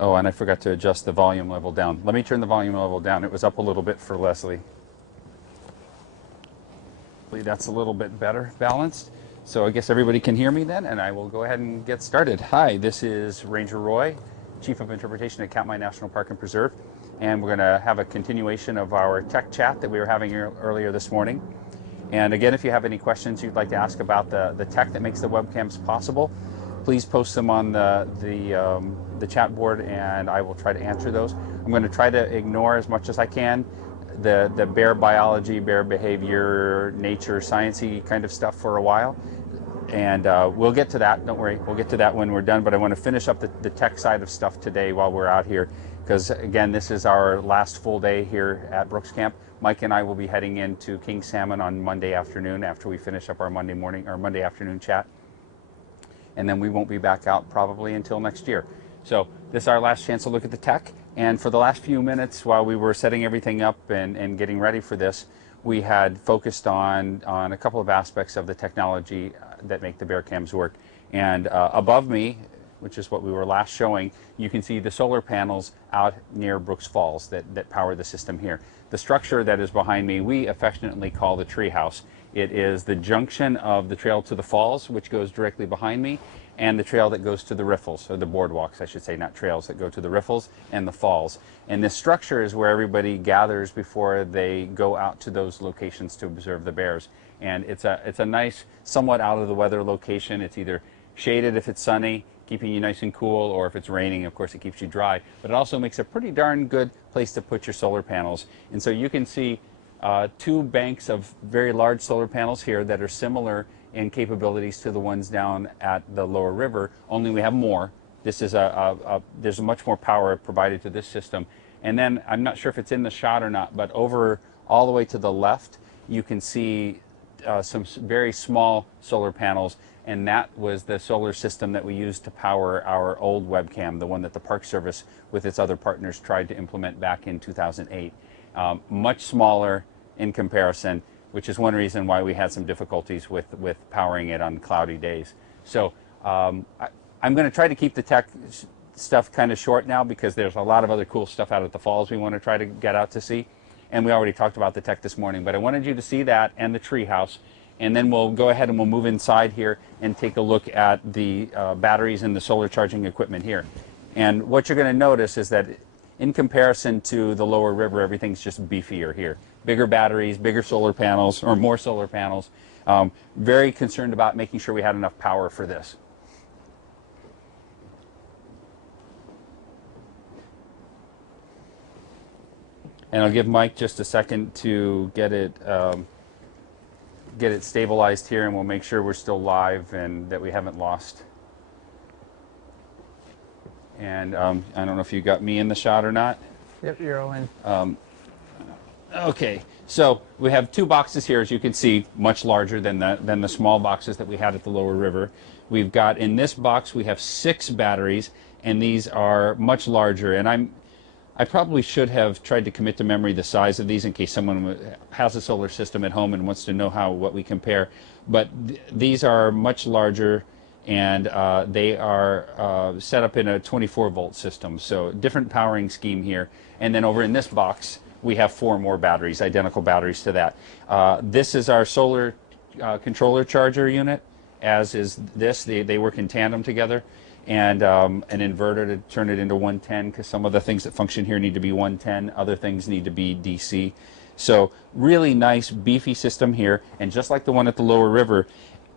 Oh, and I forgot to adjust the volume level down. Let me turn the volume level down. It was up a little bit for Leslie. That's a little bit better balanced. So I guess everybody can hear me then, and I will go ahead and get started. Hi, this is Ranger Roy, Chief of Interpretation at Katmai National Park and Preserve, and we're going to have a continuation of our tech chat that we were having earlier this morning. And again, if you have any questions you'd like to ask about the tech that makes the webcams possible, please post them on the chat board, and I will try to answer those. I'm going to try to ignore as much as I can the bear biology, bear behavior, nature, sciencey kind of stuff for a while. And we'll get to that. Don't worry, we'll get to that when we're done. But I want to finish up the tech side of stuff today while we're out here, because again, this is our last full day here at Brooks Camp. Mike and I will be heading into King Salmon on Monday afternoon after we finish up our Monday morning or Monday afternoon chat. And then we won't be back out probably until next year. So this is our last chance to look at the tech. And for the last few minutes while we were setting everything up and getting ready for this, we had focused on a couple of aspects of the technology that make the bear cams work. And above me, which is what we were last showing, you can see the solar panels out near Brooks Falls that power the system here. The structure that is behind me, we affectionately call the Treehouse. It is the junction of the trail to the falls, which goes directly behind me, and the trail that goes to the Riffles, or the boardwalks, I should say, not trails, that go to the Riffles and the falls. And this structure is where everybody gathers before they go out to those locations to observe the bears. And it's a nice, somewhat out of the weather location. It's either shaded if it's sunny, keeping you nice and cool, or if it's raining, of course, it keeps you dry. But it also makes a pretty darn good place to put your solar panels. And so you can see two banks of very large solar panels here that are similar in capabilities to the ones down at the lower river, only we have more. This is there's much more power provided to this system. And then, I'm not sure if it's in the shot or not, but over all the way to the left, you can see some very small solar panels, and that was the solar system that we used to power our old webcam, the one that the Park Service with its other partners tried to implement back in 2008. Much smaller in comparison, which is one reason why we had some difficulties with powering it on cloudy days. So I'm going to try to keep the tech stuff kind of short now, because there's a lot of other cool stuff out at the falls we want to try to get out to see. And we already talked about the tech this morning, but I wanted you to see that and the Treehouse. And then we'll go ahead and we'll move inside here and take a look at the batteries and the solar charging equipment here. And what you're going to notice is that in comparison to the lower river, everything's just beefier here. Bigger batteries, bigger solar panels, or more solar panels. Very concerned about making sure we had enough power for this. And I'll give Mike just a second to get it stabilized here, and we'll make sure we're still live and that we haven't lost. And I don't know if you got me in the shot or not. Yep, you're all in. Okay, so we have two boxes here, as you can see, much larger than the small boxes that we had at the lower river. We've got, in this box, we have 6 batteries, and these are much larger. And I probably should have tried to commit to memory the size of these in case someone has a solar system at home and wants to know what we compare. But these are much larger, and they are set up in a 24-volt system, so different powering scheme here. And then over in this box, we have 4 more batteries, identical batteries to that. This is our solar controller charger unit, as is this. They work in tandem together. And an inverter to turn it into 110, because some of the things that function here need to be 110, other things need to be DC. So really nice, beefy system here. And just like the one at the lower river,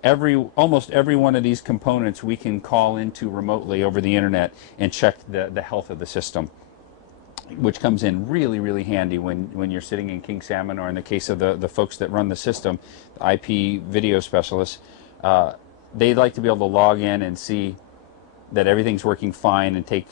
almost every one of these components we can call into remotely over the internet and check the health of the system, which comes in really, really handy when you're sitting in King Salmon, or in the case of the folks that run the system, the IP video specialists. They'd like to be able to log in and see that everything's working fine and take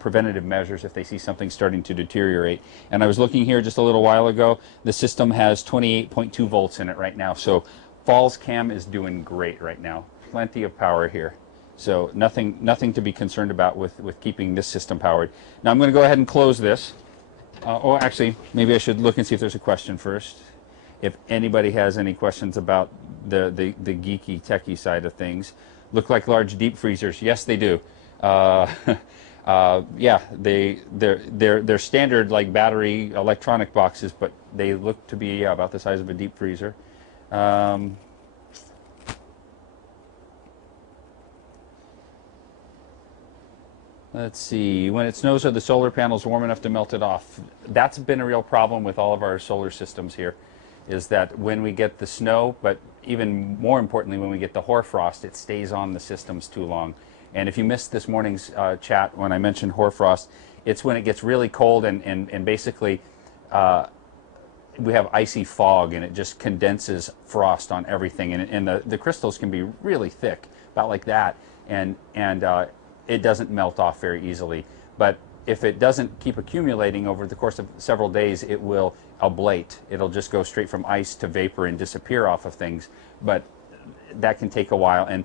preventative measures if they see something starting to deteriorate. And I was looking here just a little while ago. The system has 28.2 volts in it right now. So Falls Cam is doing great right now. Plenty of power here. So nothing to be concerned about with keeping this system powered. Now I'm going to go ahead and close this. Oh, actually, maybe I should look and see if there's a question first. If anybody has any questions about the geeky, techie side of things. Look like large deep freezers. Yes, they do. Yeah, they're standard like battery electronic boxes, but they look to be about the size of a deep freezer. Um, Let's see. When it snows, are the solar panels warm enough to melt it off? That's been a real problem with all of our solar systems here, is that when we get the snow, but even more importantly, when we get the hoarfrost, it stays on the systems too long. And if you missed this morning's chat when I mentioned hoarfrost, it's when it gets really cold and basically we have icy fog and it just condenses frost on everything. And the crystals can be really thick, about like that. And it doesn't melt off very easily. But if it doesn't keep accumulating over the course of several days, it will ablate. It'll just go straight from ice to vapor and disappear off of things. But that can take a while, and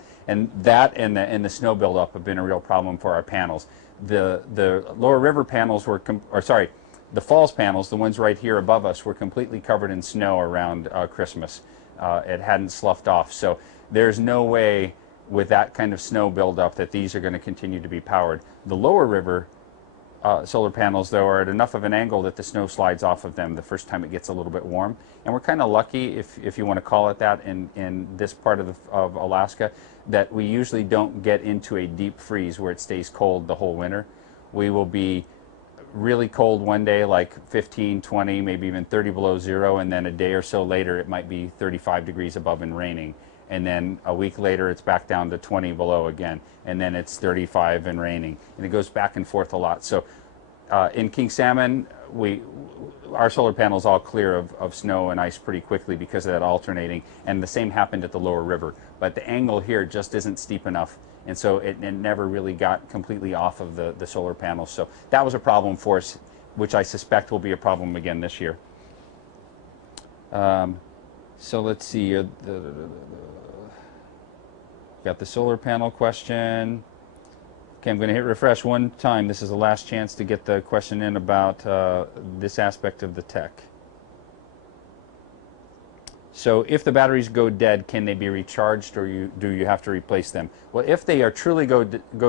that and the snow buildup have been a real problem for our panels. The lower river panels were, the falls panels, the ones right here above us, were completely covered in snow around Christmas. It hadn't sloughed off, so there's no way with that kind of snow buildup that these are going to continue to be powered. The lower river solar panels, though, are at enough of an angle that the snow slides off of them the first time it gets a little bit warm. And we're kind of lucky, if you want to call it that, in this part of Alaska, that we usually don't get into a deep freeze where it stays cold the whole winter. We will be really cold one day, like 15, 20, maybe even 30 below zero, and then a day or so later it might be 35 degrees above and raining. And then a week later it's back down to 20 below again, and then it's 35 and raining, and it goes back and forth a lot. So in King Salmon, our solar panels all clear of snow and ice pretty quickly because of that alternating, and the same happened at the lower river. But the angle here just isn't steep enough, and so it never really got completely off of the solar panels. So that was a problem for us, which I suspect will be a problem again this year. So let's see. Got the solar panel question. Okay, I'm going to hit refresh one time. This is the last chance to get the question in about this aspect of the tech. So if the batteries go dead, can they be recharged, or do you have to replace them? Well, if they are truly go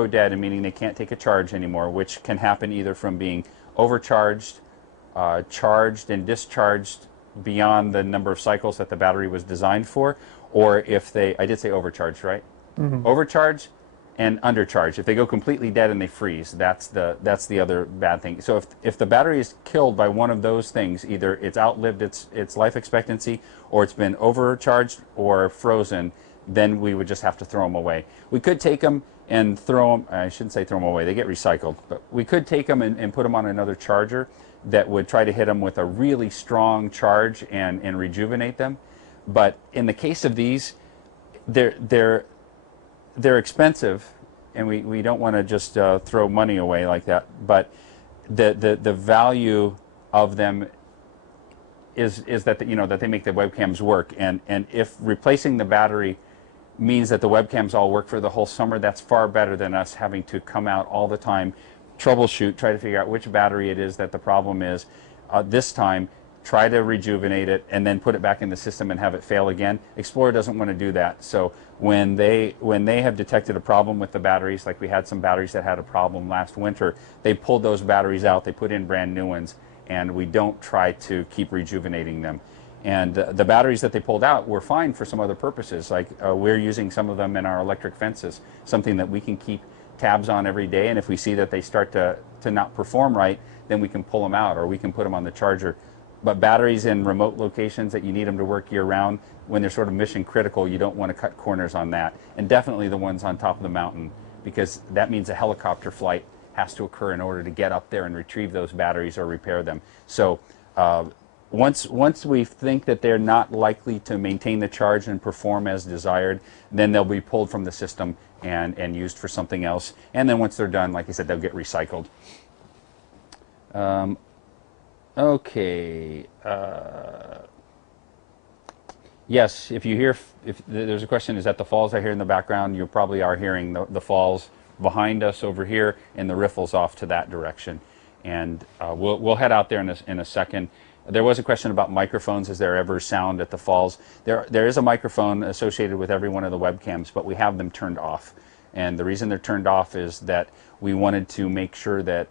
dead, meaning they can't take a charge anymore, which can happen either from being overcharged, charged and discharged beyond the number of cycles that the battery was designed for, or if they, I did say overcharged, right? Mm-hmm. Overcharged and undercharged. If they go completely dead and they freeze, that's the other bad thing. So if the battery is killed by one of those things, either it's outlived its life expectancy, or it's been overcharged or frozen, then we would just have to throw them away. We could take them and throw them, I shouldn't say throw them away, they get recycled, but we could take them and put them on another charger that would try to hit them with a really strong charge and rejuvenate them. But in the case of these, they're expensive, and we don't want to just throw money away like that. But the value of them is that that they make the webcams work, and if replacing the battery means that the webcams all work for the whole summer, that's far better than us having to come out all the time, troubleshoot, try to figure out which battery it is that the problem is. This time, try to rejuvenate it and then put it back in the system and have it fail again. Explorer doesn't want to do that. So when they have detected a problem with the batteries, like we had some batteries that had a problem last winter, they pulled those batteries out, they put in brand new ones, and we don't try to keep rejuvenating them. And the batteries that they pulled out were fine for some other purposes, like we're using some of them in our electric fences, something that we can keep tabs on every day, and if we see that they start to not perform right, then we can pull them out, or we can put them on the charger. But batteries in remote locations that you need them to work year-round, when they're sort of mission critical, you don't want to cut corners on that. And definitely the ones on top of the mountain, because that means a helicopter flight has to occur in order to get up there and retrieve those batteries or repair them. So once we think that they're not likely to maintain the charge and perform as desired, then they'll be pulled from the system and used for something else. And then once they're done, like I said, they'll get recycled. Okay. Yes, if there's a question, is that the falls I hear in the background? You probably are hearing the falls behind us over here and the riffles off to that direction. And we'll head out there in a second. There was a question about microphones. Is there ever sound at the falls? There is a microphone associated with every one of the webcams, but we have them turned off. And the reason they're turned off is that we wanted to make sure that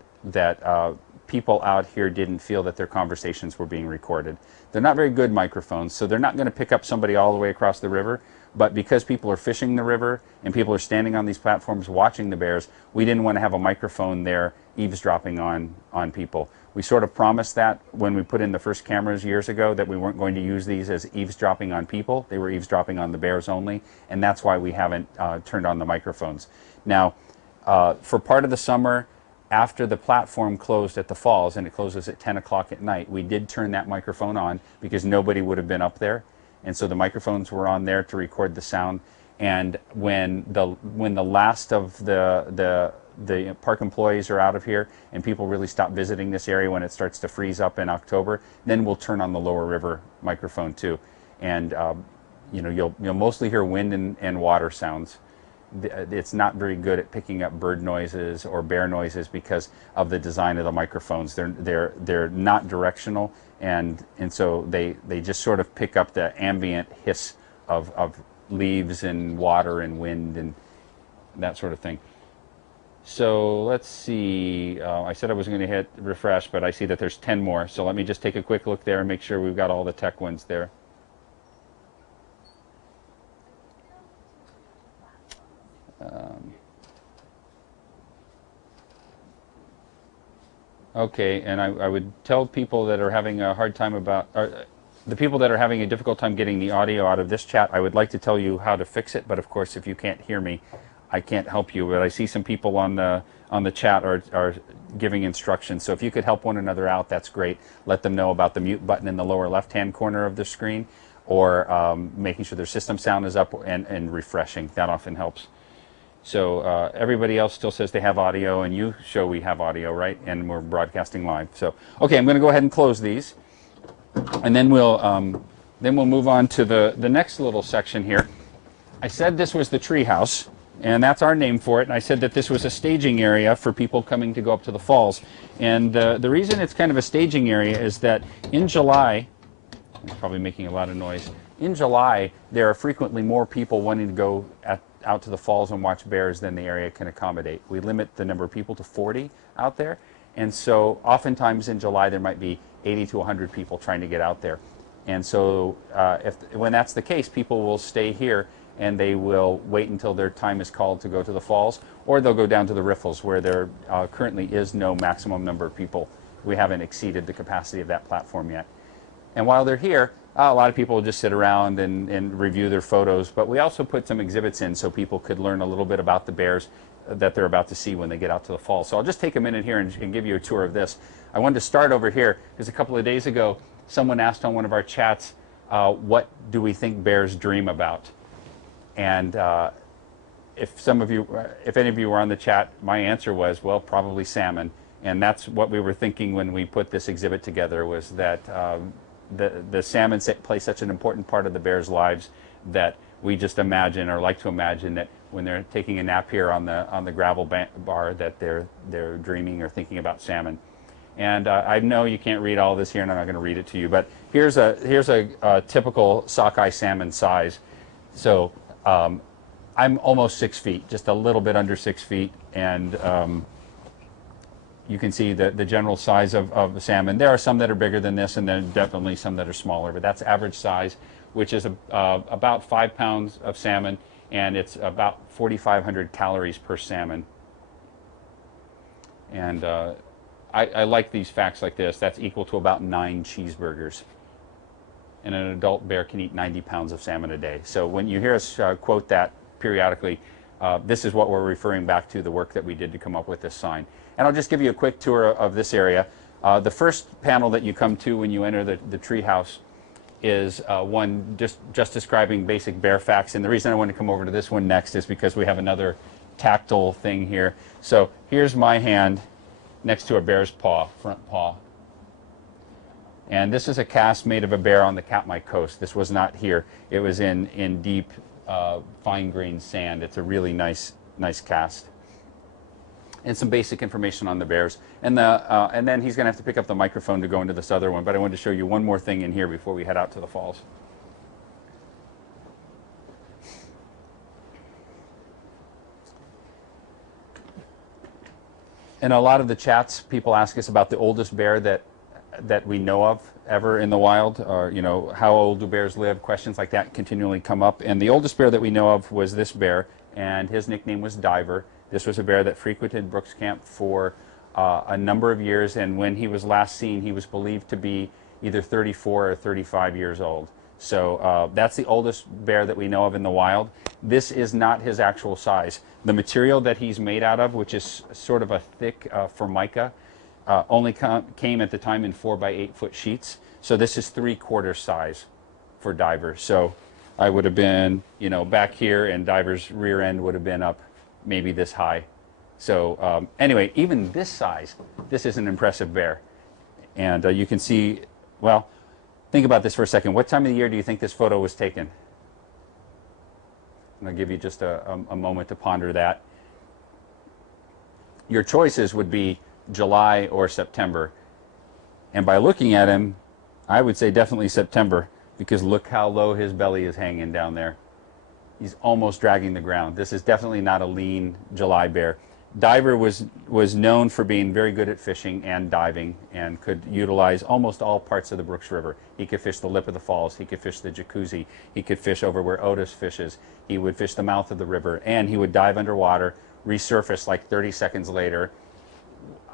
people out here didn't feel that their conversations were being recorded. They're not very good microphones, so they're not going to pick up somebody all the way across the river. But because people are fishing the river and people are standing on these platforms watching the bears, we didn't want to have a microphone there eavesdropping on people. We sort of promised that when we put in the first cameras years ago, that we weren't going to use these as eavesdropping on people. They were eavesdropping on the bears only, and that's why we haven't turned on the microphones. Now, for part of the summer, after the platform closed at the falls, and it closes at 10 o'clock at night, we did turn that microphone on because nobody would have been up there. And so the microphones were on there to record the sound. And when the last of the park employees are out of here and people really stop visiting this area when it starts to freeze up in October, then we'll turn on the lower river microphone too. And you know, you'll mostly hear wind and water sounds. It's not very good at picking up bird noises or bear noises because of the design of the microphones. They're not directional, and so they just sort of pick up the ambient hiss of leaves and water and wind and that sort of thing. So let's see. I said I was going to hit refresh, but I see that there's 10 more. So let me just take a quick look there and make sure we've got all the tech ones there. Okay, and I would tell people that are having a hard time the people that are having a difficult time getting the audio out of this chat, I would like to tell you how to fix it, but of course if you can't hear me, I can't help you. But I see some people on the chat are giving instructions, so if you could help one another out, that's great. Let them know about the mute button in the lower left-hand corner of the screen, or making sure their system sound is up and refreshing. That often helps. So everybody else still says they have audio, and you show we have audio, right? And we're broadcasting live. So okay, I'm going to go ahead and close these, and then we'll move on to the next little section here. I said this was the Treehouse, and that's our name for it. And I said that this was a staging area for people coming to go up to the falls. And the reason it's kind of a staging area is that in July, I'm probably making a lot of noise. In July, there are frequently more people wanting to go out to the falls and watch bears than the area can accommodate. We limit the number of people to 40 out there, and so oftentimes in July there might be 80 to 100 people trying to get out there. And so when that's the case, people will stay here and they will wait until their time is called to go to the falls, or they'll go down to the Riffles where there currently is no maximum number of people. We haven't exceeded the capacity of that platform yet. And while they're here, a lot of people will just sit around and review their photos, but we also put some exhibits in so people could learn a little bit about the bears that they're about to see when they get out to the falls. So I'll just take a minute here and give you a tour of this. I wanted to start over here because a couple of days ago someone asked on one of our chats, what do we think bears dream about? And if any of you were on the chat, my answer was, well, probably salmon. And that's what we were thinking when we put this exhibit together, was that the salmon play such an important part of the bears' lives that we just imagine, or like to imagine, that when they're taking a nap here on the gravel bar, that they're dreaming or thinking about salmon. And I know you can't read all this here, and I'm not going to read it to you, but here's a typical sockeye salmon size. So I'm almost 6 feet, just a little bit under 6 feet, and you can see the general size of the salmon. There are some that are bigger than this, and then definitely some that are smaller, but that's average size, which is about 5 pounds of salmon, and it's about 4,500 calories per salmon. And I like these facts like this. That's equal to about 9 cheeseburgers. And an adult bear can eat 90 pounds of salmon a day. So when you hear us quote that periodically, this is what we're referring back to, the work that we did to come up with this sign. And I'll just give you a quick tour of this area. The first panel that you come to when you enter the Treehouse is one just describing basic bear facts. And the reason I want to come over to this one next is because we have another tactile thing here. So here's my hand next to a bear's paw, front paw. And this is a cast made of a bear on the Katmai coast. This was not here. It was in deep, fine-grained sand. It's a really nice cast. And some basic information on the bears. And then he's going to have to pick up the microphone to go into this other one. But I wanted to show you one more thing in here before we head out to the falls. In a lot of the chats, people ask us about the oldest bear that we know of ever in the wild, or how old do bears live? Questions like that continually come up. And the oldest bear that we know of was this bear, and his nickname was Diver. This was a bear that frequented Brooks Camp for a number of years, and when he was last seen, he was believed to be either 34 or 35 years old. So that's the oldest bear that we know of in the wild. This is not his actual size. The material that he's made out of, which is sort of a thick formica, only came at the time in 4 by 8 foot sheets. So this is 3/4 size for Diver. So I would have been, back here, and Diver's rear end would have been up maybe this high. So anyway, even this size, this is an impressive bear. And you can see, well, think about this for a second. What time of the year do you think this photo was taken? I'm going to give you just a moment to ponder that. Your choices would be July or September. And by looking at him, I would say definitely September, because look how low his belly is hanging down there. He's almost dragging the ground. This is definitely not a lean July bear. Diver was known for being very good at fishing and diving, and could utilize almost all parts of the Brooks River. He could fish the lip of the falls, he could fish the jacuzzi, he could fish over where Otis fishes, he would fish the mouth of the river, and he would dive underwater, resurface like 30 seconds later,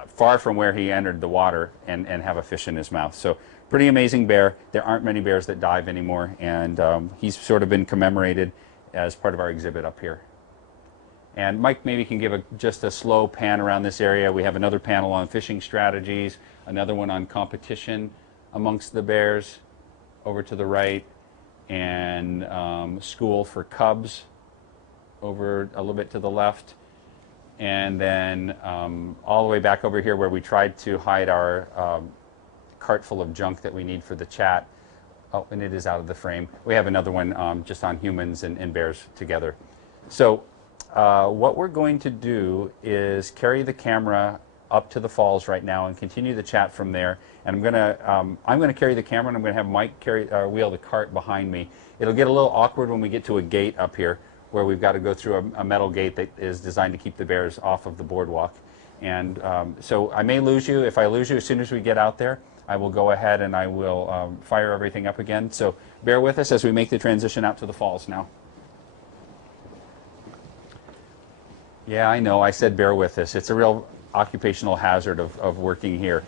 far from where he entered the water, and have a fish in his mouth. So pretty amazing bear. There aren't many bears that dive anymore, and he's sort of been commemorated as part of our exhibit up here. And Mike maybe can give just a slow pan around this area. We have another panel on fishing strategies, another one on competition amongst the bears over to the right, and school for cubs over a little bit to the left. And then all the way back over here where we tried to hide our cart full of junk that we need for the chat. Oh, and it is out of the frame. We have another one just on humans and bears together. So what we're going to do is carry the camera up to the falls right now and continue the chat from there. And I'm gonna carry the camera, and I'm gonna have Mike wheel the cart behind me. It'll get a little awkward when we get to a gate up here, where we've got to go through a metal gate that is designed to keep the bears off of the boardwalk. And so I may lose you. If I lose you as soon as we get out there, I will go ahead and I will fire everything up again. So bear with us as we make the transition out to the falls now. Yeah, I know, I said bear with us. It's a real occupational hazard of working here.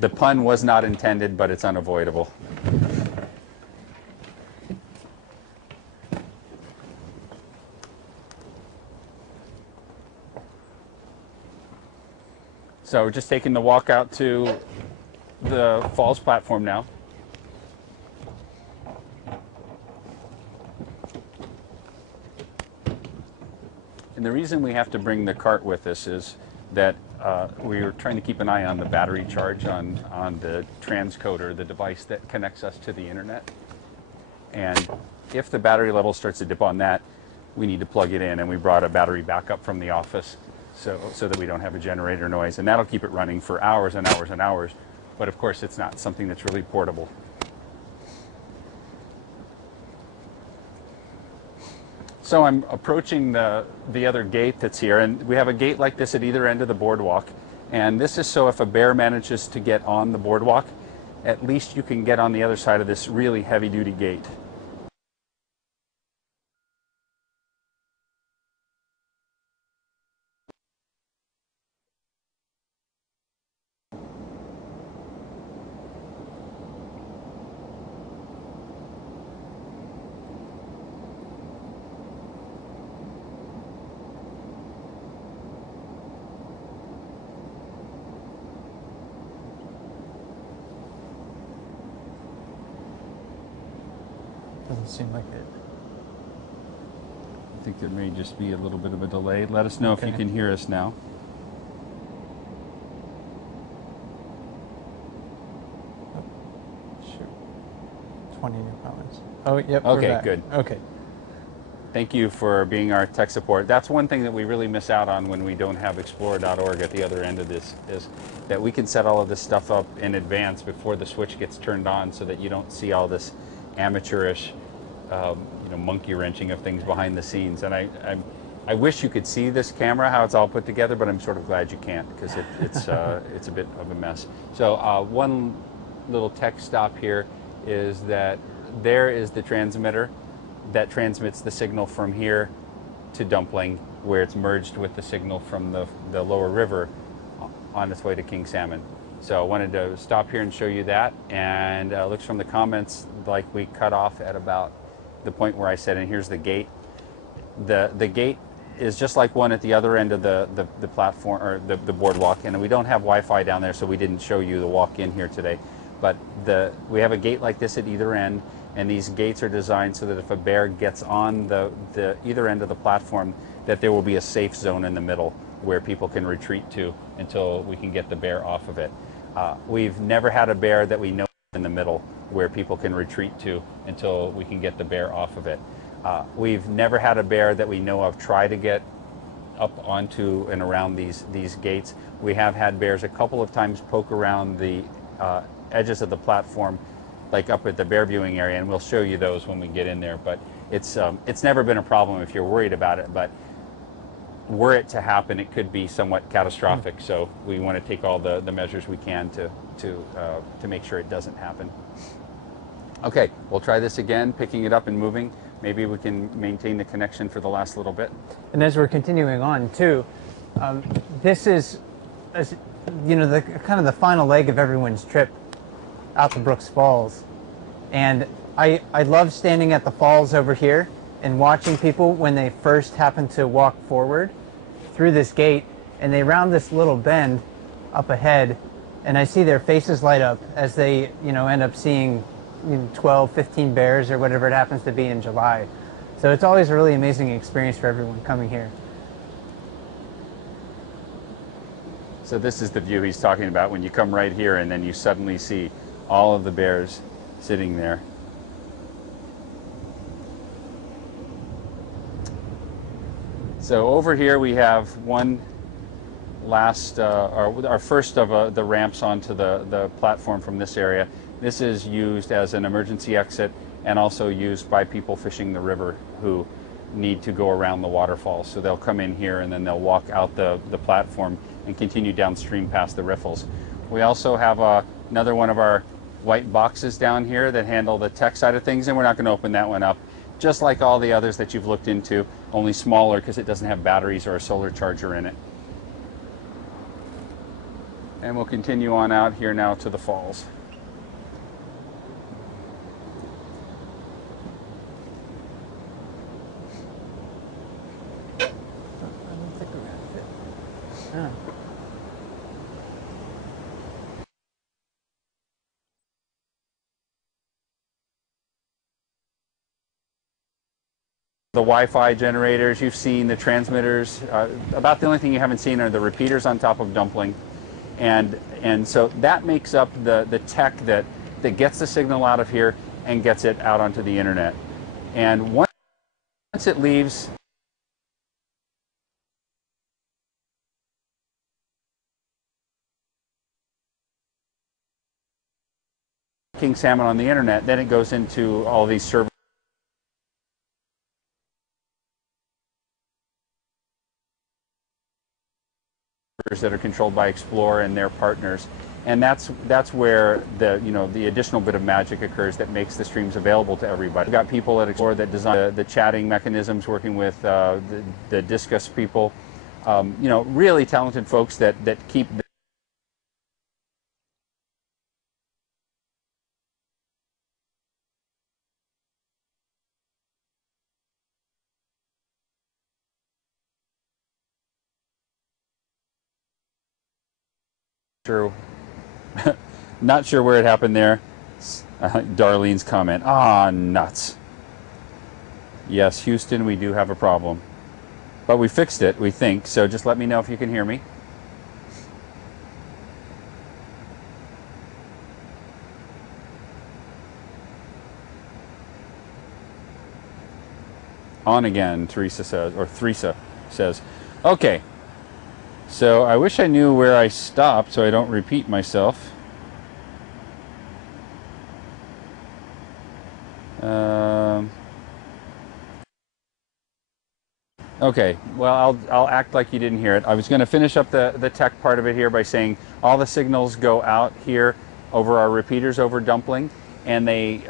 The pun was not intended, but it's unavoidable. So we're just taking the walk out to the falls platform now. And the reason we have to bring the cart with us is that we're trying to keep an eye on the battery charge on the transcoder, the device that connects us to the internet. And if the battery level starts to dip on that, we need to plug it in, and we brought a battery backup from the office so that we don't have a generator noise, and that'll keep it running for hours and hours and hours. But of course, it's not something that's really portable. So I'm approaching the other gate that's here, and we have a gate like this at either end of the boardwalk. And this is so if a bear manages to get on the boardwalk, at least you can get on the other side of this really heavy-duty gate. Doesn't seem like it. I think there may just be a little bit of a delay. Let us know if you can hear us now. Oh, shoot. 20 new comments. Oh, yep. Okay, good. Okay. Thank you for being our tech support. That's one thing that we really miss out on when we don't have Explorer.org at the other end of this, is that we can set all of this stuff up in advance before the switch gets turned on, so that you don't see all this amateurish monkey wrenching of things behind the scenes. And I wish you could see this camera, how it's all put together, but I'm sort of glad you can't because it's it's a bit of a mess. So one little tech stop here is that there is the transmitter that transmits the signal from here to Dumpling, where it's merged with the signal from the lower river on its way to King Salmon. So I wanted to stop here and show you that, and looks from the comments like we cut off at about the point where I said, and here's the gate. The gate is just like one at the other end of the platform, or the boardwalk, and we don't have Wi-Fi down there, so we didn't show you the walk in here today. But we have a gate like this at either end, and these gates are designed so that if a bear gets on the either end of the platform, that there will be a safe zone in the middle where people can retreat to until we can get the bear off of it. We've never had a bear that we know in the middle where people can retreat to until we can get the bear off of it. We've never had a bear that we know of try to get up onto and around these gates. We have had bears a couple of times poke around the edges of the platform, like up at the bear viewing area, and we'll show you those when we get in there. But it's never been a problem if you're worried about it. But were it to happen, it could be somewhat catastrophic. So we want to take all the measures we can to make sure it doesn't happen. Okay, we'll try this again, picking it up and moving. Maybe we can maintain the connection for the last little bit. And as we're continuing on too, this is, you know, the kind of the final leg of everyone's trip out to Brooks Falls. And I love standing at the falls over here and watching people when they first happen to walk forward through this gate and they round this little bend up ahead, and I see their faces light up as they, you know, end up seeing 12, 15 bears or whatever it happens to be in July. So it's always a really amazing experience for everyone coming here. So this is the view he's talking about when you come right here and then you suddenly see all of the bears sitting there. So over here we have one last, our first of the ramps onto the platform from this area. This is used as an emergency exit and also used by people fishing the river who need to go around the waterfalls. So they'll come in here and then they'll walk out the platform and continue downstream past the riffles. We also have another one of our white boxes down here that handle the tech side of things, and we're not going to open that one up. Just like all the others that you've looked into, only smaller because it doesn't have batteries or a solar charger in it. And we'll continue on out here now to the falls. The Wi-Fi generators, you've seen the transmitters. About the only thing you haven't seen are the repeaters on top of Dumpling. And so that makes up the tech that gets the signal out of here and gets it out onto the internet. And once it leaves King Salmon on the internet, then it goes into all these servers that are controlled by Explore and their partners, and that's where the additional bit of magic occurs that makes the streams available to everybody. We've got people at Explore that design the chatting mechanisms, working with the Discus people, really talented folks that keep sure. Not sure where it happened there. Darlene's comment. Ah, nuts. Yes, Houston, we do have a problem. But we fixed it, we think. So just let me know if you can hear me. On again, Teresa says. Okay. So I wish I knew where I stopped so I don't repeat myself. Okay, well, I'll act like you didn't hear it. I was going to finish up the tech part of it here by saying all the signals go out here over our repeaters over Dumpling, and they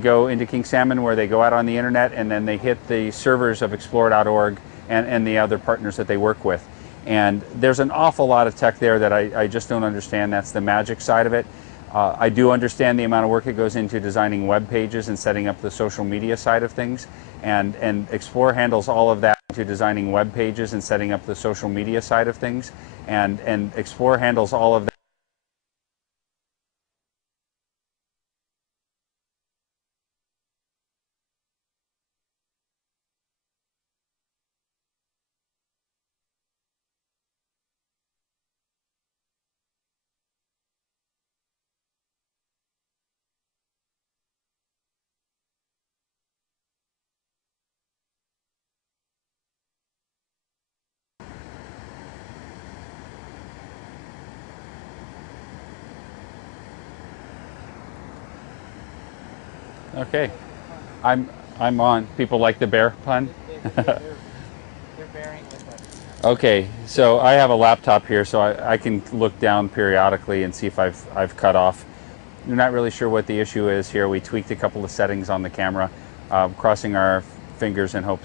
go into King Salmon, where they go out on the internet, and then they hit the servers of Explore.org and the other partners that they work with. And there's an awful lot of tech there that I just don't understand. That's the magic side of it. I do understand the amount of work that goes into designing web pages and setting up the social media side of things. And Explore handles all of that to designing web pages and setting up the social media side of things. And Explore handles all of that. Okay, I'm on. People like the bear pun. They're bearing with us. Okay, so I have a laptop here, so I can look down periodically and see if I've cut off. I'm not really sure what the issue is here. We tweaked a couple of settings on the camera, crossing our fingers and hope.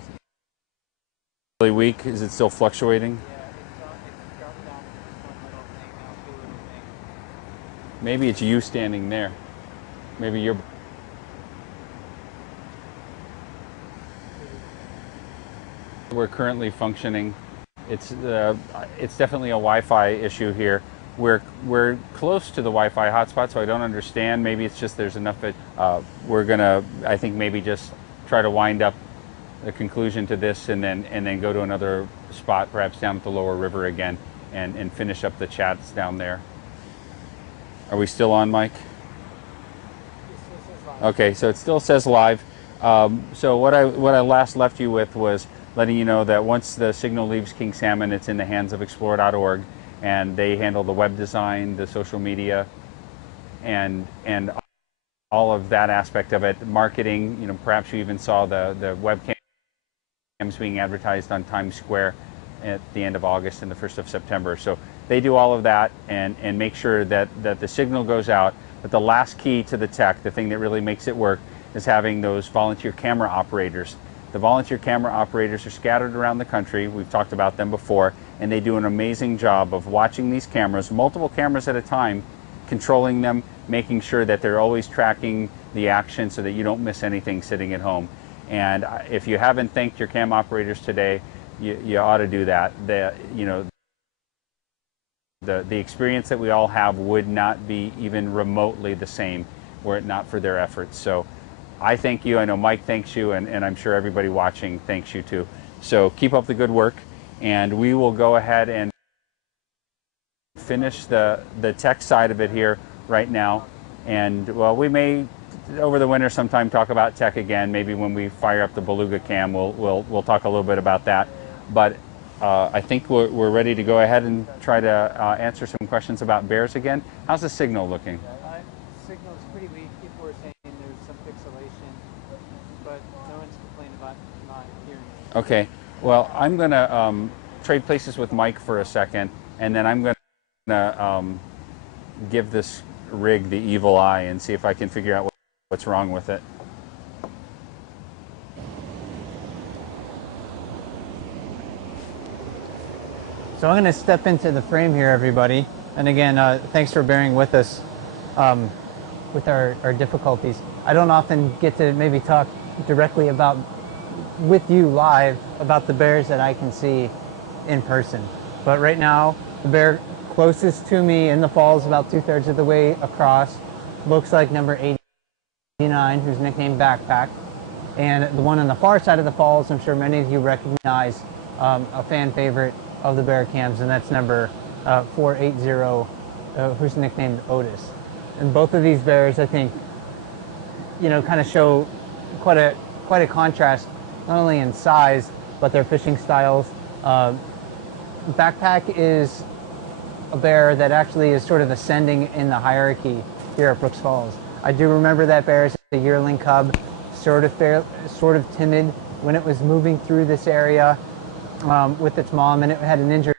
Really weak. Is it still fluctuating? Yeah, it's dropped down to just one little thing now, two little things. Maybe it's you standing there. Maybe you're. We're currently functioning. It's definitely a Wi-Fi issue here. We're close to the Wi-Fi hotspot, so I don't understand. Maybe it's just there's enough. We're gonna, I think, maybe just try to wind up the conclusion to this, and then go to another spot, perhaps down at the lower river again, and finish up the chats down there. Are we still on, Mike? Okay, so it still says live. So what I last left you with was letting you know that once the signal leaves King Salmon, it's in the hands of Explore.org, and they handle the web design, the social media, and all of that aspect of it. Marketing, you know, perhaps you even saw the webcams being advertised on Times Square at the end of August and the 1st of September. So they do all of that and make sure that the signal goes out. But the last key to the tech, the thing that really makes it work, is having those volunteer camera operators. The volunteer camera operators are scattered around the country. We've talked about them before, and they do an amazing job of watching these cameras, multiple cameras at a time, controlling them, making sure that they're always tracking the action so that you don't miss anything sitting at home. And if you haven't thanked your cam operators today, you ought to do that. The experience that we all have would not be even remotely the same were it not for their efforts. So I thank you. I know Mike thanks you, and I'm sure everybody watching thanks you too. So keep up the good work, and we will go ahead and finish the tech side of it here right now. And well, we may over the winter sometime talk about tech again. Maybe when we fire up the Beluga cam, we'll talk a little bit about that. But I think we're ready to go ahead and try to answer some questions about bears again. How's the signal looking? Signal's pretty weak. People were saying there's some pixelation, but no one's complaining about not hearing it. Okay. Well, I'm going to trade places with Mike for a second, and then I'm going to give this rig the evil eye and see if I can figure out what's wrong with it. So I'm going to step into the frame here, everybody. And again, thanks for bearing with us with our difficulties. I don't often get to maybe talk directly with you live about the bears that I can see in person. But right now, the bear closest to me in the falls, about 2/3 of the way across, looks like number 89, who's nicknamed Backpack. And the one on the far side of the falls, I'm sure many of you recognize, a fan favorite of the bear cams, and that's number 480, who's nicknamed Otis. And both of these bears, I think, you know, kind of show quite a contrast, not only in size, but their fishing styles. Backpack is a bear that actually is sort of ascending in the hierarchy here at Brooks Falls. I do remember that bear as a yearling cub, sort of timid when it was moving through this area with its mom, and it had an injured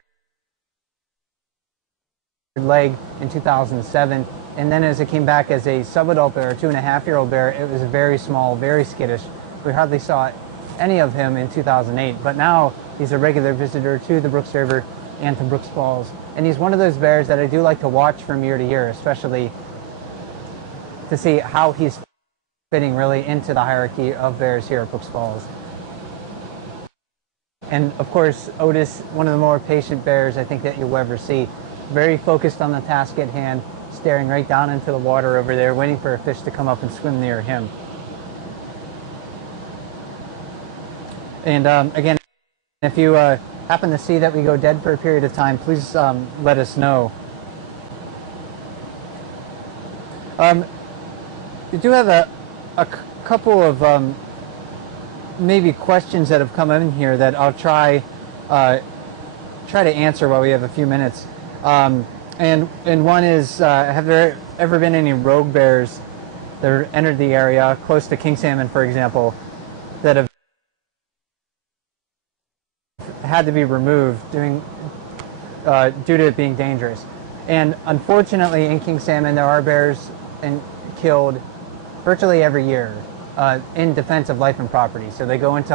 leg in 2007. And then as it came back as a sub-adult bear, a 2.5-year-old bear, it was very small, very skittish. We hardly saw any of him in 2008, but now he's a regular visitor to the Brooks River and to Brooks Falls. And he's one of those bears that I do like to watch from year to year, especially to see how he's fitting really into the hierarchy of bears here at Brooks Falls. And of course, Otis, one of the more patient bears I think that you'll ever see. Very focused on the task at hand, staring right down into the water over there, waiting for a fish to come up and swim near him. And again, if you happen to see that we go dead for a period of time, please let us know. We do have a couple of maybe questions that have come in here that I'll try to answer while we have a few minutes. And one is, have there ever been any rogue bears that have entered the area close to king salmon, for example, that have had to be removed due to it being dangerous? And unfortunately, in king salmon, there are bears killed virtually every year in defense of life and property. So they go into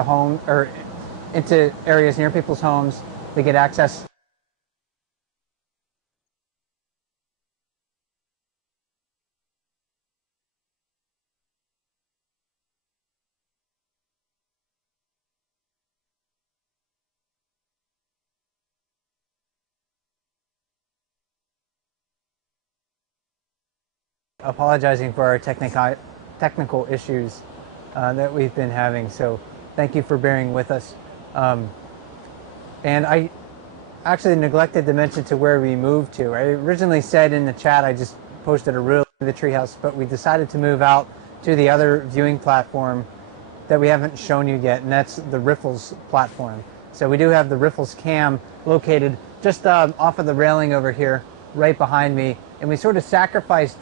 into areas near people's homes. They get access. Apologizing for our technical issues that we've been having, so thank you for bearing with us. And I actually neglected to mention to where we moved to. I originally said in the chat I just posted a reel of the treehouse, but we decided to move out to the other viewing platform that we haven't shown you yet, and that's the Riffles platform. So we do have the Riffles Cam located just off of the railing over here, right behind me, and we sort of sacrificed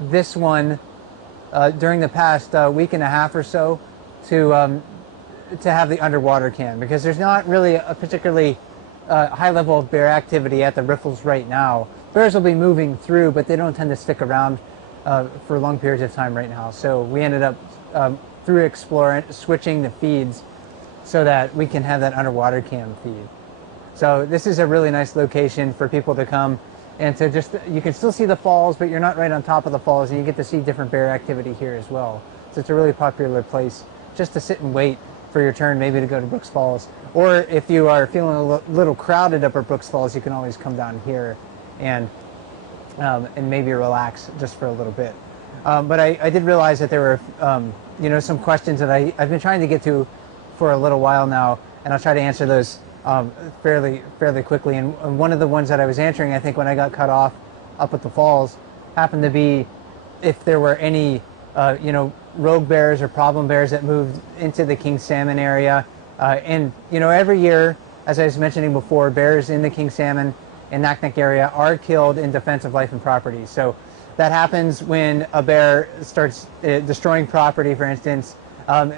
this one during the past week and a half or so to have the underwater cam, because there's not really a particularly high level of bear activity at the Riffles right now. Bears will be moving through, but they don't tend to stick around for long periods of time right now. So we ended up through exploring switching the feeds so that we can have that underwater cam feed. So this is a really nice location for people to come and to just, you can still see the falls, but you're not right on top of the falls, and you get to see different bear activity here as well. So it's a really popular place just to sit and wait for your turn, maybe to go to Brooks Falls. Or if you are feeling a little crowded up at Brooks Falls, you can always come down here and maybe relax just for a little bit. But I did realize that there were some questions that I've been trying to get to for a little while now, and I'll try to answer those fairly quickly. And one of the ones that I was answering, I think, when I got cut off up at the falls, happened to be if there were any rogue bears or problem bears that moved into the king salmon area. And every year, as I was mentioning before, bears in the king salmon and Naknek area are killed in defense of life and property. So that happens when a bear starts destroying property, for instance,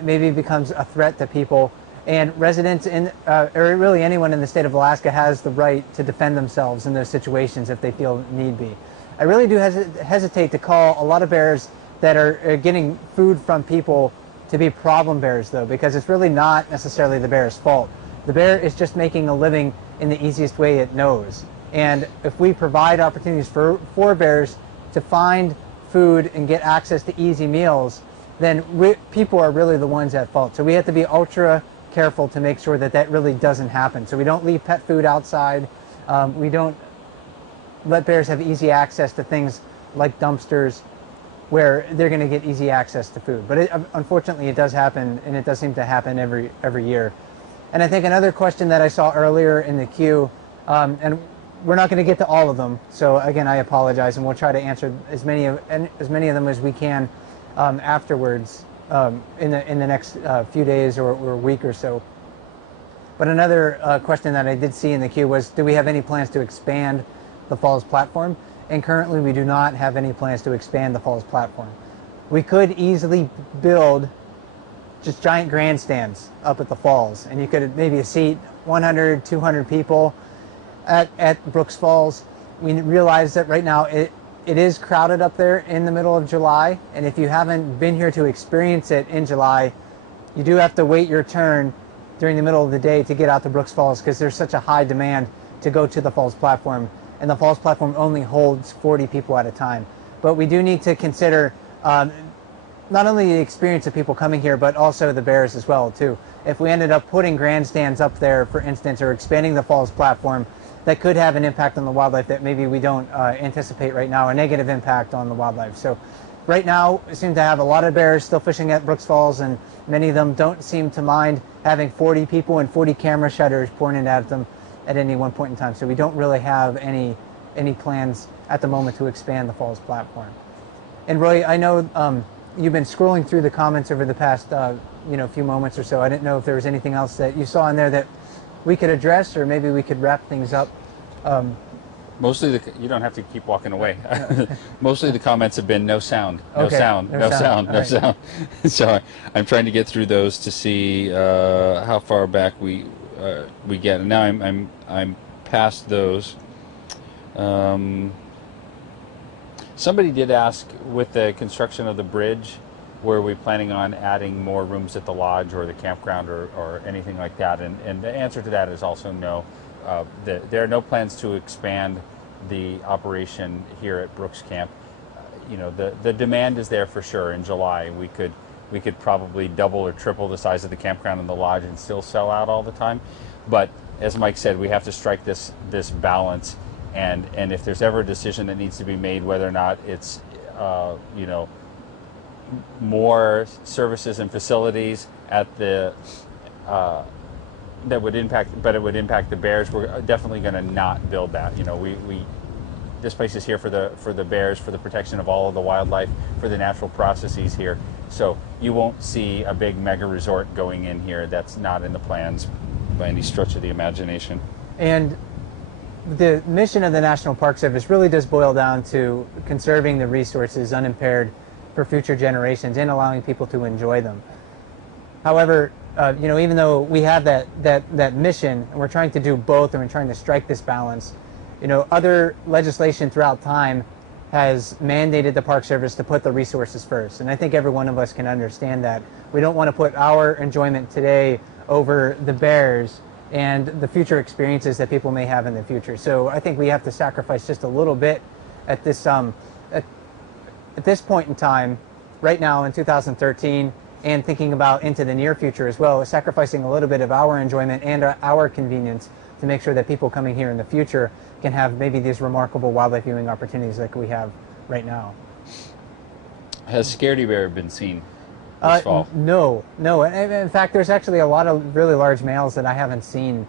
maybe becomes a threat to people. And residents or really anyone in the state of Alaska has the right to defend themselves in those situations if they feel need be. I really do hesitate to call a lot of bears that are getting food from people to be problem bears, though, because it's really not necessarily the bear's fault. The bear is just making a living in the easiest way it knows. And if we provide opportunities for bears to find food and get access to easy meals, then people are really the ones at fault. So we have to be ultra careful to make sure that that really doesn't happen. So we don't leave pet food outside. We don't let bears have easy access to things like dumpsters where they're going to get easy access to food. But unfortunately, it does happen, and it does seem to happen every year. And I think another question that I saw earlier in the queue, and we're not going to get to all of them, so again, I apologize, and we'll try to answer as many of them as we can afterwards in the next few days or a week or so. But another question that I did see in the queue was, do we have any plans to expand the Falls platform? And currently we do not have any plans to expand the Falls platform. We could easily build just giant grandstands up at the falls, and you could maybe seat 100, 200 people at Brooks Falls. We realize that right now it is crowded up there in the middle of July, and if you haven't been here to experience it in July, you do have to wait your turn during the middle of the day to get out to Brooks Falls, because there's such a high demand to go to the falls platform, and the falls platform only holds 40 people at a time. But we do need to consider not only the experience of people coming here, but also the bears as well too. If we ended up putting grandstands up there, for instance, or expanding the falls platform, that could have an impact on the wildlife that maybe we don't anticipate right now, a negative impact on the wildlife. So right now, we seem to have a lot of bears still fishing at Brooks Falls, and many of them don't seem to mind having 40 people and 40 camera shutters pointed at them at any one point in time. So we don't really have any plans at the moment to expand the falls platform. And Roy, I know you've been scrolling through the comments over the past few moments or so. I didn't know if there was anything else that you saw in there that we could address, or maybe we could wrap things up. Mostly, you don't have to keep walking away. Mostly the comments have been no sound, no sound, no sound, no sound. So I'm trying to get through those to see how far back we get. And now I'm past those. Somebody did ask, with the construction of the bridge, were we planning on adding more rooms at the lodge or the campground or anything like that? And the answer to that is also no. There are no plans to expand the operation here at Brooks Camp. The demand is there for sure. In July, we could probably double or triple the size of the campground and the lodge and still sell out all the time. But as Mike said, we have to strike this balance. And if there's ever a decision that needs to be made, whether or not it's more services and facilities at the that would impact, but it would impact the bears, we're definitely going to not build that. This place is here for the bears, for the protection of all of the wildlife, for the natural processes here. So you won't see a big mega resort going in here. That's not in the plans by any stretch of the imagination. And the mission of the National Park Service really does boil down to conserving the resources unimpaired for future generations and allowing people to enjoy them. However, even though we have that mission, and we're trying to do both, and we're trying to strike this balance, other legislation throughout time has mandated the Park Service to put the resources first. And I think every one of us can understand that. We don't want to put our enjoyment today over the bears and the future experiences that people may have in the future. So I think we have to sacrifice just a little bit at this point in time, right now in 2013, and thinking about into the near future as well, sacrificing a little bit of our enjoyment and our convenience to make sure that people coming here in the future can have maybe these remarkable wildlife viewing opportunities like we have right now. Has Scaredy Bear been seen this fall? No. In fact, there's actually a lot of really large males that I haven't seen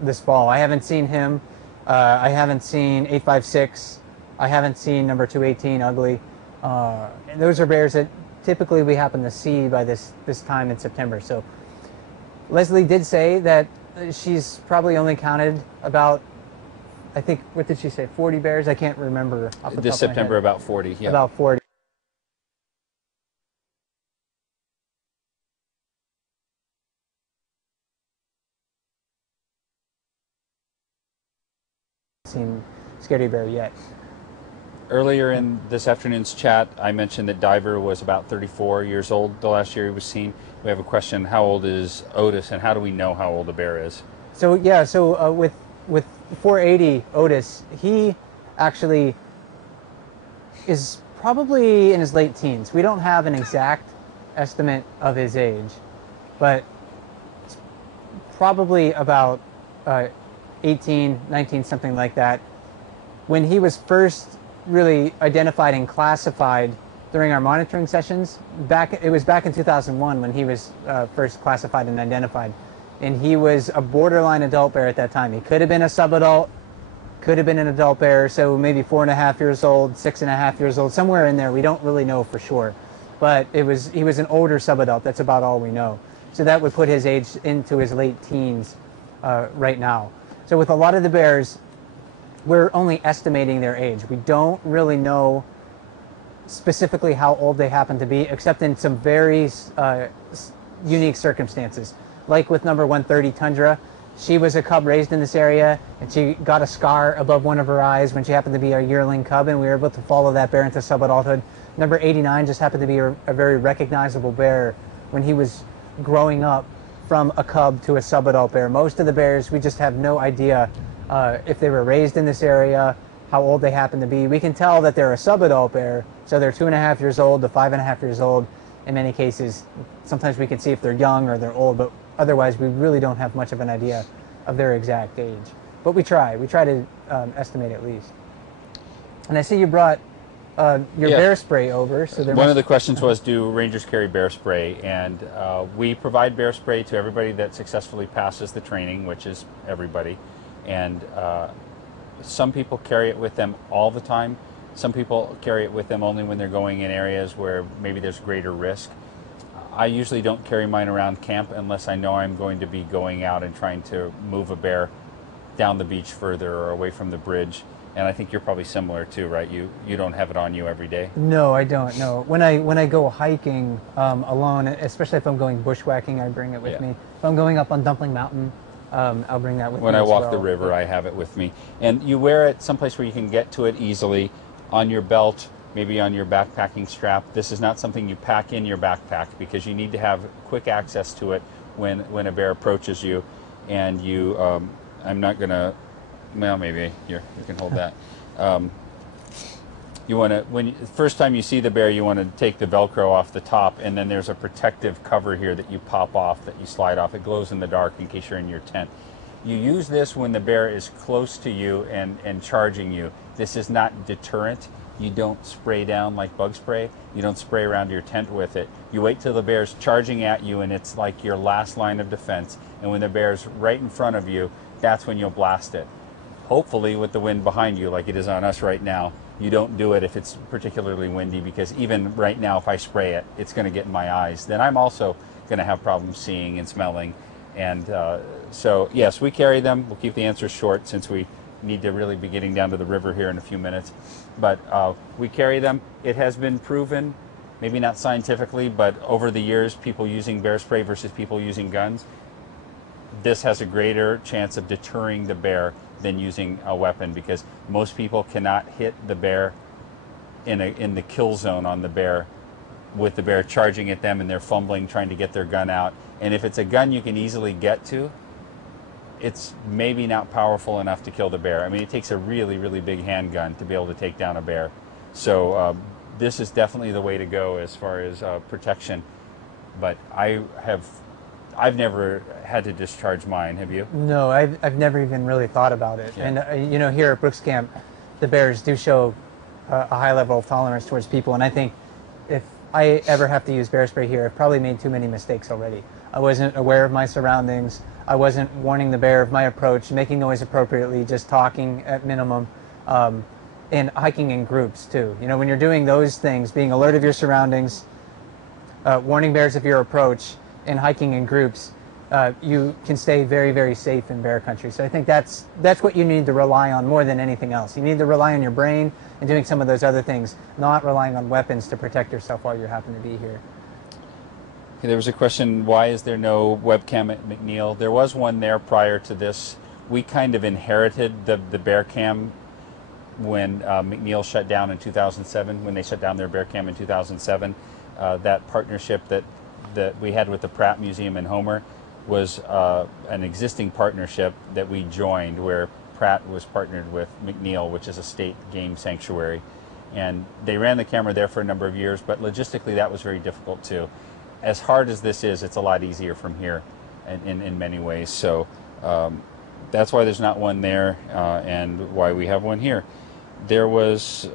this fall. I haven't seen him. I haven't seen 856. I haven't seen number 218, Ugly. And those are bears that typically we happen to see by this time in September. So Leslie did say that she's probably only counted about, I think, what did she say, 40 bears? I can't remember off the this top of my September, head. about 40. Yeah. About 40. Seen Scaredy Bear yet. Earlier in this afternoon's chat, I mentioned that Diver was about 34 years old the last year he was seen. We have a question: how old is Otis, and how do we know how old a bear is? So yeah, with 480 Otis, he actually is probably in his late teens. We don't have an exact estimate of his age, but it's probably about 18, 19, something like that. When he was first really identified and classified during our monitoring sessions, it was back in 2001 when he was first classified and identified. And he was a borderline adult bear at that time. He could have been a subadult, could have been an adult bear, so maybe 4.5 years old, 6.5 years old, somewhere in there. We don't really know for sure. But he was an older subadult. That's about all we know. So that would put his age into his late teens right now. So with a lot of the bears, we're only estimating their age. We don't really know specifically how old they happen to be, except in some very unique circumstances. Like with number 130 Tundra, she was a cub raised in this area, and she got a scar above one of her eyes when she happened to be a yearling cub, and we were able to follow that bear into subadulthood. Number 89 just happened to be a very recognizable bear when he was growing up from a cub to a subadult bear. Most of the bears, we just have no idea if they were raised in this area, how old they happen to be. We can tell that they're a subadult bear, so they're 2.5 years old to 5.5 years old. In many cases, sometimes we can see if they're young or they're old, but otherwise we really don't have much of an idea of their exact age. But we try to estimate at least. And I see you brought your bear spray over. So one of the questions was, do rangers carry bear spray? And we provide bear spray to everybody that successfully passes the training, which is everybody. And some people carry it with them all the time. Some people carry it with them only when they're going in areas where maybe there's greater risk. I usually don't carry mine around camp unless I know I'm going to be going out and trying to move a bear down the beach further or away from the bridge. And I think you're probably similar too, right? You don't have it on you every day? No, I don't. No. When I go hiking alone, especially if I'm going bushwhacking, I bring it with me. If I'm going up on Dumpling Mountain, I'll bring that with me. When I walk the river, I have it with me. And you wear it someplace where you can get to it easily, on your belt, maybe on your backpacking strap. This is not something you pack in your backpack because you need to have quick access to it when a bear approaches you. And you, I'm not going to, well, maybe here, you can hold that. You want to, first time you see the bear, you want to take the Velcro off the top, and then there's a protective cover here that you pop off, that you slide off. It glows in the dark in case you're in your tent. You use this when the bear is close to you and charging you. This is not deterrent. You don't spray down like bug spray. You don't spray around your tent with it. You wait till the bear's charging at you, and it's like your last line of defense. And when the bear's right in front of you, that's when you'll blast it. Hopefully with the wind behind you, like it is on us right now. You don't do it if it's particularly windy, because even right now, if I spray it, it's going to get in my eyes. Then I'm also going to have problems seeing and smelling. And so, yes, we carry them. We'll keep the answers short since we need to really be getting down to the river here in a few minutes. But we carry them. It has been proven, maybe not scientifically, but over the years, people using bear spray versus people using guns, this has a greater chance of deterring the bear than using a weapon, because most people cannot hit the bear in the kill zone on the bear with the bear charging at them and they're fumbling trying to get their gun out. And if it's a gun you can easily get to, it's maybe not powerful enough to kill the bear. I mean, it takes a really, really big handgun to be able to take down a bear. So this is definitely the way to go as far as protection. But I've never had to discharge mine. Have you? No, I've never even really thought about it. Yeah. And you know, here at Brooks Camp, the bears do show a high level of tolerance towards people. And I think if I ever have to use bear spray here, I've probably made too many mistakes already. I wasn't aware of my surroundings. I wasn't warning the bear of my approach, making noise appropriately, just talking at minimum, and hiking in groups too. You know, when you're doing those things, being alert of your surroundings, warning bears of your approach, and hiking in groups, you can stay very, very safe in bear country. So I think that's what you need to rely on more than anything else. You need to rely on your brain and doing some of those other things, not relying on weapons to protect yourself while you happen to be here. Okay, there was a question, why is there no webcam at Mcneil? There was one there prior to this. We kind of inherited the bear cam when Mcneil shut down in 2007, when they shut down their bear cam in 2007. That partnership that we had with the Pratt Museum in Homer was an existing partnership that we joined, where Pratt was partnered with Mcneil, which is a state game sanctuary. And they ran the camera there for a number of years, but logistically that was very difficult too. As hard as this is, it's a lot easier from here in many ways. So that's why there's not one there, and why we have one here. There was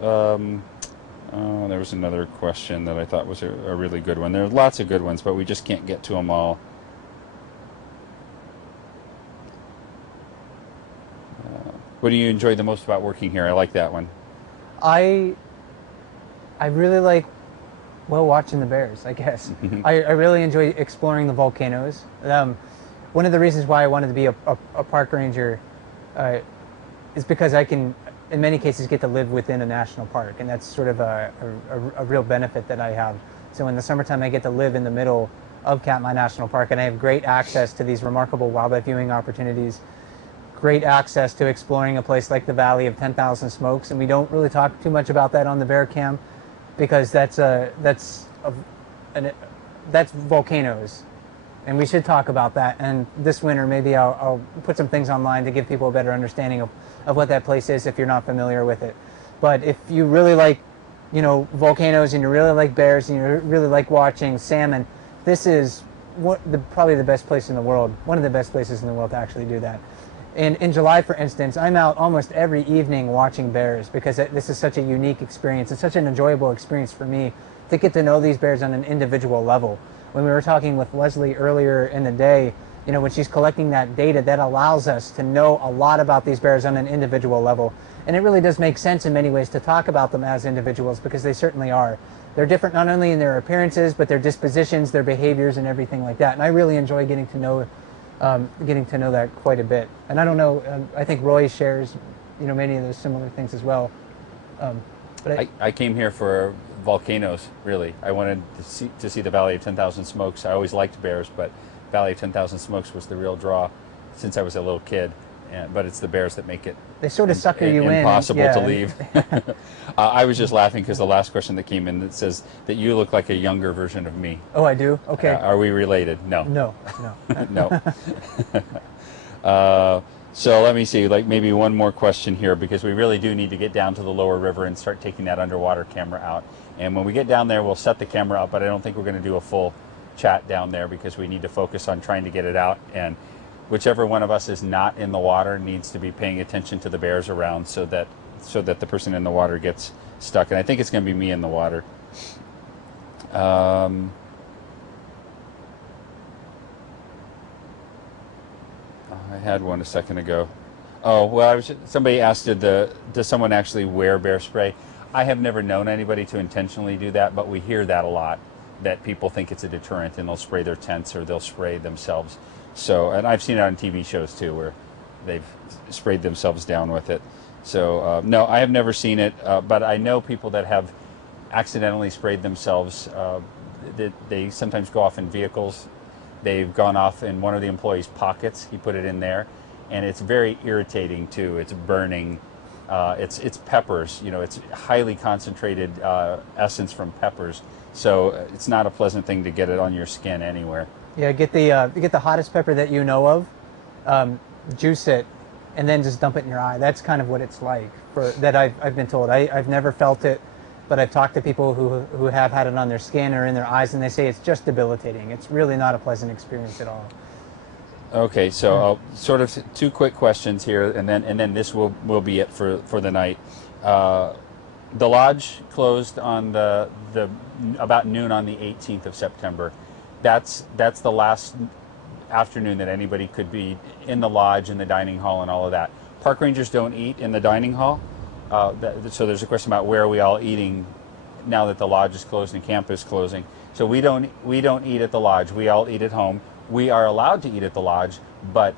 another question that I thought was a really good one. There are lots of good ones, but we just can't get to them all. What do you enjoy the most about working here? I like that one. I really like, well, watching the bears, I guess. I really enjoy exploring the volcanoes. One of the reasons why I wanted to be a park ranger is because I can in many cases get to live within a national park, and that's sort of a real benefit that I have. So in the summertime, I get to live in the middle of Katmai National Park, and I have great access to these remarkable wildlife viewing opportunities, great access to exploring a place like the Valley of 10,000 Smokes, and we don't really talk too much about that on the Webcam because that's volcanoes, and we should talk about that. And this winter, maybe I'll put some things online to give people a better understanding of what that place is if you're not familiar with it. But if you really like, you know, volcanoes, and you really like bears, and you really like watching salmon, this is probably the best place in the world, one of the best places in the world to actually do that. And in July, for instance, I'm out almost every evening watching bears because this is such a unique experience. It's such an enjoyable experience for me to get to know these bears on an individual level. When we were talking with Leslie earlier in the day, you know, when she's collecting that data, that allows us to know a lot about these bears on an individual level. And it really does make sense in many ways to talk about them as individuals, because they certainly are. They're different not only in their appearances, but their dispositions, their behaviors, and everything like that. And I really enjoy getting to know that quite a bit. And I don't know, I think Roy shares, you know, many of those similar things as well. But I came here for volcanoes, really. I wanted to see the Valley of 10,000 Smokes. I always liked bears, but Valley of 10,000 Smokes was the real draw since I was a little kid. But it's the bears that make it. They sort of sucker you in. Impossible to leave. I was just laughing because the last question that came in that says that you look like a younger version of me. Oh, I do? Okay. Are we related? No. No. No. So let me see, like maybe one more question here, because we really do need to get down to the lower river and start taking that underwater camera out. And when we get down there, we'll set the camera up, but I don't think we're going to do a full chat down there because we need to focus on trying to get it out. And whichever one of us is not in the water needs to be paying attention to the bears around so that the person in the water gets stuck. And I think it's going to be me in the water. I had one a second ago. Oh, well, somebody asked, does someone actually wear bear spray? I have never known anybody to intentionally do that, but we hear that a lot, that people think it's a deterrent and they'll spray their tents or they'll spray themselves. So, and I've seen it on TV shows too, where they've sprayed themselves down with it. So, no, I have never seen it, but I know people that have accidentally sprayed themselves. They sometimes go off in vehicles. They've gone off in one of the employees' pockets. He put it in there, and it's very irritating too. It's burning. It's peppers. You know, it's highly concentrated essence from peppers. So it's not a pleasant thing to get it on your skin anywhere. Yeah, get the hottest pepper that you know of, juice it, and then just dump it in your eye. That's kind of what it's like. I've been told. I've never felt it, but I've talked to people who have had it on their skin or in their eyes, and they say it's just debilitating. It's really not a pleasant experience at all. Okay, so sort of two quick questions here, and then this will be it for the night. The lodge closed on the about noon on the 18th of September. That's the last afternoon that anybody could be in the lodge, in the dining hall, and all of that. Park rangers don't eat in the dining hall, so there's a question about where are we all eating now that the lodge is closed and camp is closing. So we don't eat at the lodge. We all eat at home. We are allowed to eat at the lodge, but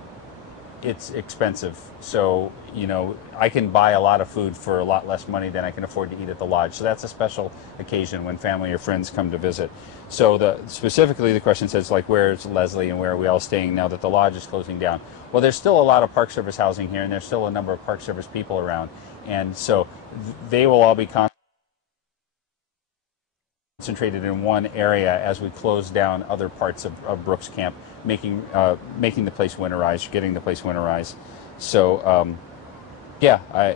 it's expensive. So, you know, I can buy a lot of food for a lot less money than I can afford to eat at the lodge. So that's a special occasion when family or friends come to visit. So specifically the question says, like, where's Leslie and where are we all staying now that the lodge is closing down? Well, there's still a lot of Park Service housing here, and there's still a number of Park Service people around. And so they will all be concentrated in one area as we close down other parts of Brooks Camp, making the place winterize, getting the place winterized. So yeah,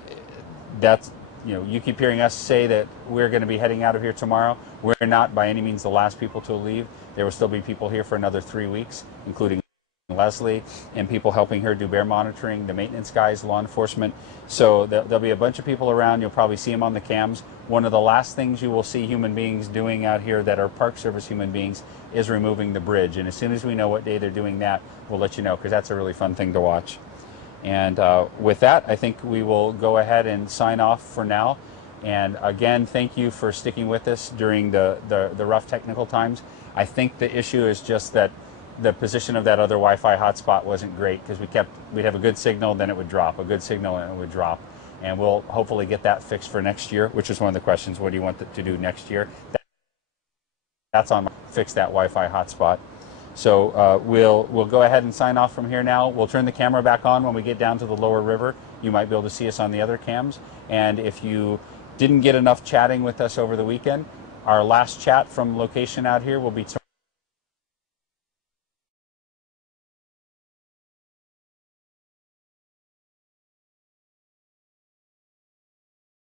that's, you know, you keep hearing us say that we're going to be heading out of here tomorrow. We're not by any means the last people to leave. There will still be people here for another 3 weeks, including Leslie and people helping her do bear monitoring, the maintenance guys, law enforcement. So there'll be a bunch of people around. You'll probably see them on the cams. One of the last things you will see human beings doing out here that are Park Service human beings is removing the bridge. And as soon as we know what day they're doing that, we'll let you know, because that's a really fun thing to watch. And with that, I think we will go ahead and sign off for now. And again, thank you for sticking with us during the rough technical times. I think the issue is just that the position of that other Wi-Fi hotspot wasn't great, because we'd have a good signal, then it would drop, a good signal, and it would drop. and we'll hopefully get that fixed for next year, which is one of the questions. What do you want to do next year? That's on fix that Wi-Fi hotspot. So we'll go ahead and sign off from here now. We'll turn the camera back on when we get down to the lower river. You might be able to see us on the other cams. And if you didn't get enough chatting with us over the weekend, our last chat from location out here will be tomorrow.